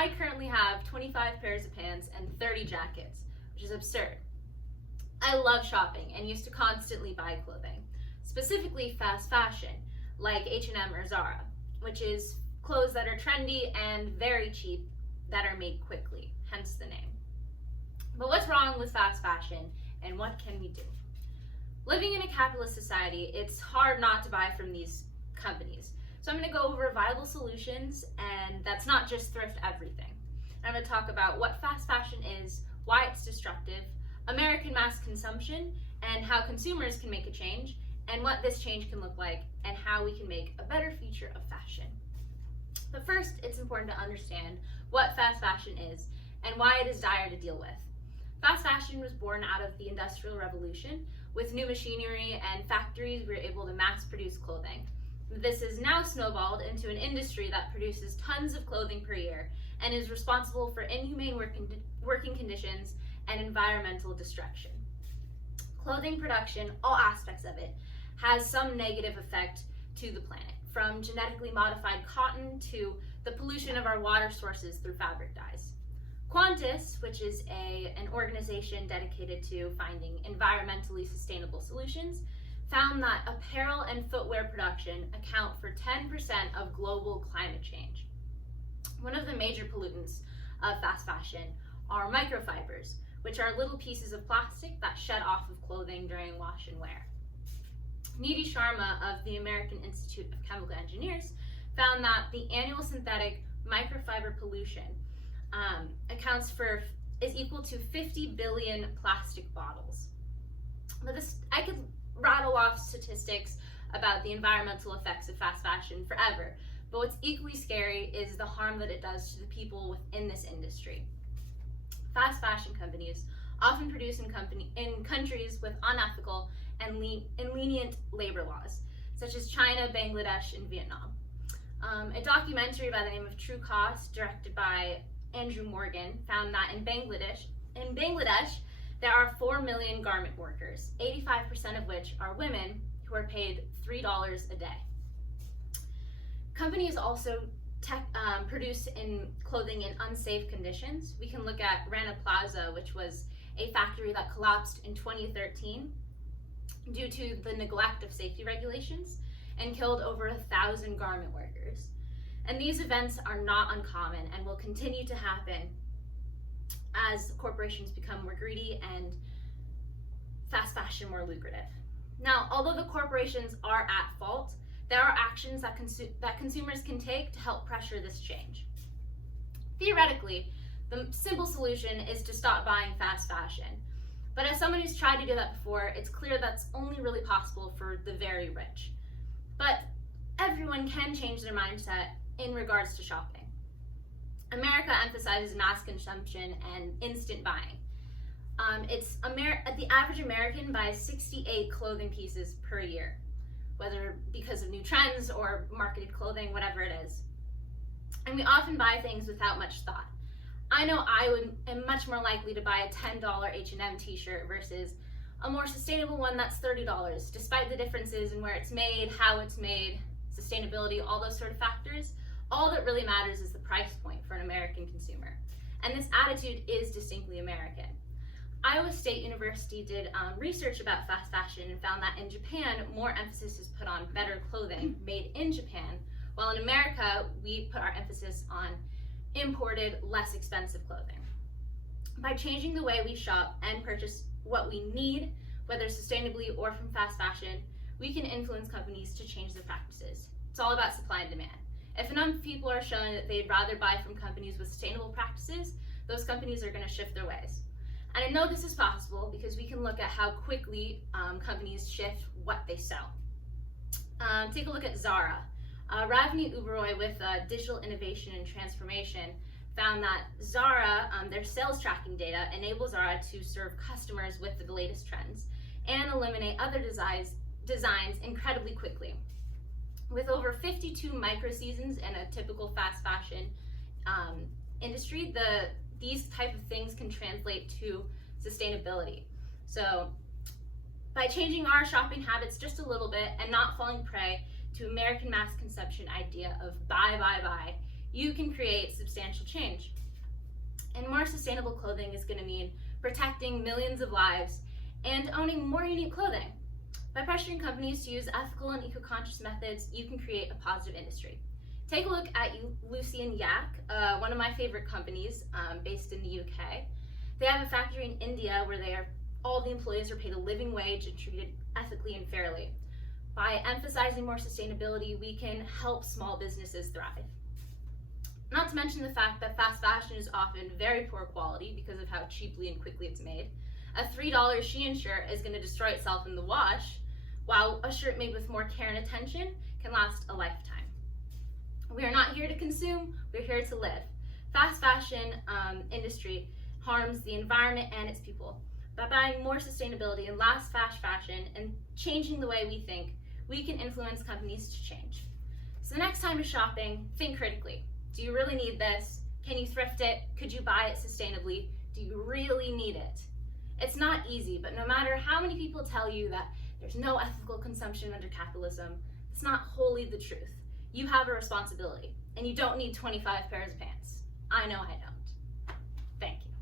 I currently have 25 pairs of pants and 30 jackets, which is absurd. I love shopping and used to constantly buy clothing, specifically fast fashion, like H&M or Zara, which is clothes that are trendy and very cheap that are made quickly, hence the name. But what's wrong with fast fashion and what can we do? Living in a capitalist society, it's hard not to buy from these companies. So I'm going to go over viable solutions, and that's not just thrift everything. I'm going to talk about what fast fashion is, why it's destructive, American mass consumption, and how consumers can make a change, and what this change can look like, and how we can make a better future of fashion. But first, it's important to understand what fast fashion is and why it is dire to deal with. Fast fashion was born out of the Industrial Revolution. With new machinery and factories, we were able to mass produce clothing. This has now snowballed into an industry that produces tons of clothing per year and is responsible for inhumane working conditions and environmental destruction. Clothing production, all aspects of it, has some negative effect to the planet, from genetically modified cotton to the pollution of our water sources through fabric dyes. Qantas, which is an organization dedicated to finding environmentally sustainable solutions, found that apparel and footwear production account for 10% of global climate change. One of the major pollutants of fast fashion are microfibers, which are little pieces of plastic that shed off of clothing during wash and wear. Nidhi Sharma of the American Institute of Chemical Engineers found that the annual synthetic microfiber pollution is equal to 50 billion plastic bottles. But I could rattle off statistics about the environmental effects of fast fashion forever, but what's equally scary is the harm that it does to the people within this industry. Fast fashion companies often produce in countries with unethical and lenient labor laws, such as China, Bangladesh, and Vietnam. A documentary by the name of True Cost, directed by Andrew Morgan, found that in Bangladesh, there are 4 million garment workers, 85% of which are women who are paid $3 a day. Companies also produce clothing in unsafe conditions. We can look at Rana Plaza, which was a factory that collapsed in 2013 due to the neglect of safety regulations and killed over 1,000 garment workers. And these events are not uncommon and will continue to happen as corporations become more greedy and fast fashion more lucrative. Now, although the corporations are at fault, there are actions that consumers can take to help pressure this change. Theoretically, the simple solution is to stop buying fast fashion. But as someone who's tried to do that before, it's clear that's only really possible for the very rich. But everyone can change their mindset in regards to shopping. America emphasizes mass consumption and instant buying. The average American buys 68 clothing pieces per year, whether because of new trends or marketed clothing, whatever it is. And we often buy things without much thought. I know I am much more likely to buy a $10 H&M t-shirt versus a more sustainable one that's $30, despite the differences in where it's made, how it's made, sustainability, all those sort of factors. All that really matters is the price point for an American consumer. And this attitude is distinctly American. Iowa State University did research about fast fashion and found that in Japan, more emphasis is put on better clothing made in Japan, while in America, we put our emphasis on imported, less expensive clothing. By changing the way we shop and purchase what we need, whether sustainably or from fast fashion, we can influence companies to change their practices. It's all about supply and demand. If enough people are showing that they'd rather buy from companies with sustainable practices, those companies are going to shift their ways. And I know this is possible because we can look at how quickly companies shift what they sell. Take a look at Zara. Ravni Uberoy with Digital Innovation and Transformation found that Zara, their sales tracking data enables Zara to serve customers with the latest trends and eliminate other designs incredibly quickly. With over 52 micro seasons in a typical fast fashion industry, these type of things can translate to sustainability. So by changing our shopping habits just a little bit and not falling prey to American mass consumption idea of buy, you can create substantial change. And more sustainable clothing is going to mean protecting millions of lives and owning more unique clothing. By pressuring companies to use ethical and eco-conscious methods, you can create a positive industry. Take a look at Lucy and Yak, one of my favorite companies based in the UK. They have a factory in India where all the employees are paid a living wage and treated ethically and fairly. By emphasizing more sustainability, we can help small businesses thrive. Not to mention the fact that fast fashion is often very poor quality because of how cheaply and quickly it's made. A $3 Shein shirt is going to destroy itself in the wash, while a shirt made with more care and attention can last a lifetime. We are not here to consume, we're here to live. Fast fashion industry harms the environment and its people. By buying more sustainability and less fast fashion and changing the way we think, we can influence companies to change. So the next time you're shopping, think critically. Do you really need this? Can you thrift it? Could you buy it sustainably? Do you really need it? It's not easy, but no matter how many people tell you that there's no ethical consumption under capitalism, it's not wholly the truth. You have a responsibility, and you don't need 25 pairs of pants. I know I don't.